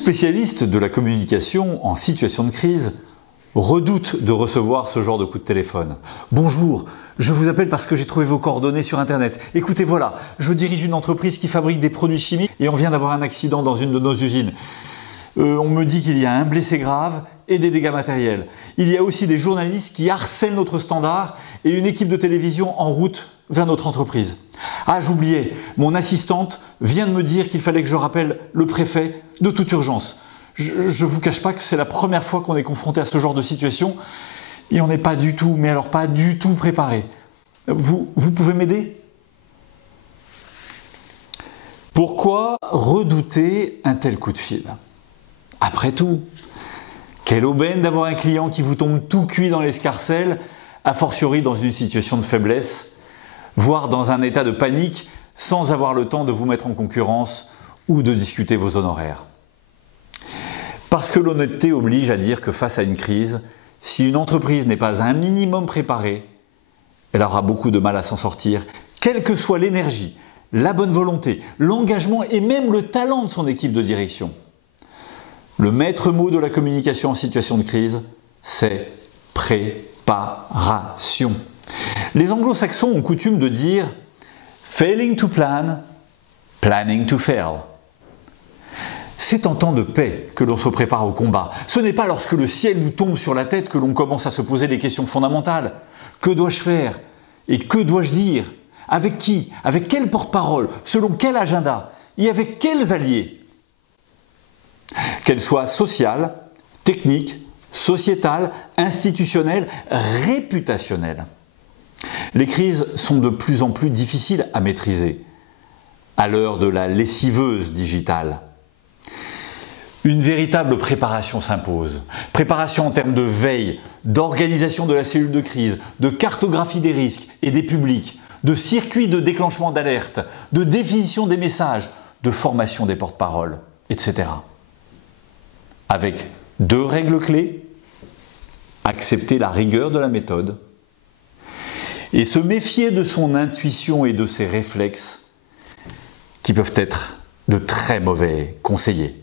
spécialistes de la communication en situation de crise redoutent de recevoir ce genre de coup de téléphone. Bonjour, je vous appelle parce que j'ai trouvé vos coordonnées sur internet. Écoutez, voilà, je dirige une entreprise qui fabrique des produits chimiques et on vient d'avoir un accident dans une de nos usines. On me dit qu'il y a un blessé grave et des dégâts matériels. Il y a aussi des journalistes qui harcèlent notre standard et une équipe de télévision en route vers notre entreprise. Ah, j'oubliais, mon assistante vient de me dire qu'il fallait que je rappelle le préfet de toute urgence. Je ne vous cache pas que c'est la première fois qu'on est confronté à ce genre de situation et on n'est pas du tout, mais alors pas du tout préparé. Vous pouvez m'aider ? Pourquoi redouter un tel coup de fil ? Après tout, quelle aubaine d'avoir un client qui vous tombe tout cuit dans l'escarcelle, a fortiori dans une situation de faiblesse, voire dans un état de panique, sans avoir le temps de vous mettre en concurrence ou de discuter vos honoraires. Parce que l'honnêteté oblige à dire que face à une crise, si une entreprise n'est pas un minimum préparée, elle aura beaucoup de mal à s'en sortir, quelle que soit l'énergie, la bonne volonté, l'engagement et même le talent de son équipe de direction. Le maître mot de la communication en situation de crise, c'est préparation. Les anglo-saxons ont coutume de dire « failing to plan, planning to fail ». C'est en temps de paix que l'on se prépare au combat. Ce n'est pas lorsque le ciel nous tombe sur la tête que l'on commence à se poser des questions fondamentales. Que dois-je faire? Et que dois-je dire? Avec qui? Avec quel porte-parole? Selon quel agenda? Et avec quels alliés? Qu'elles soient sociales, techniques, sociétales, institutionnelles, réputationnelles. Les crises sont de plus en plus difficiles à maîtriser à l'heure de la lessiveuse digitale. Une véritable préparation s'impose. Préparation en termes de veille, d'organisation de la cellule de crise, de cartographie des risques et des publics, de circuit de déclenchement d'alerte, de définition des messages, de formation des porte-paroles, etc. Avec 2 règles clés: accepter la rigueur de la méthode et se méfier de son intuition et de ses réflexes qui peuvent être de très mauvais conseillers.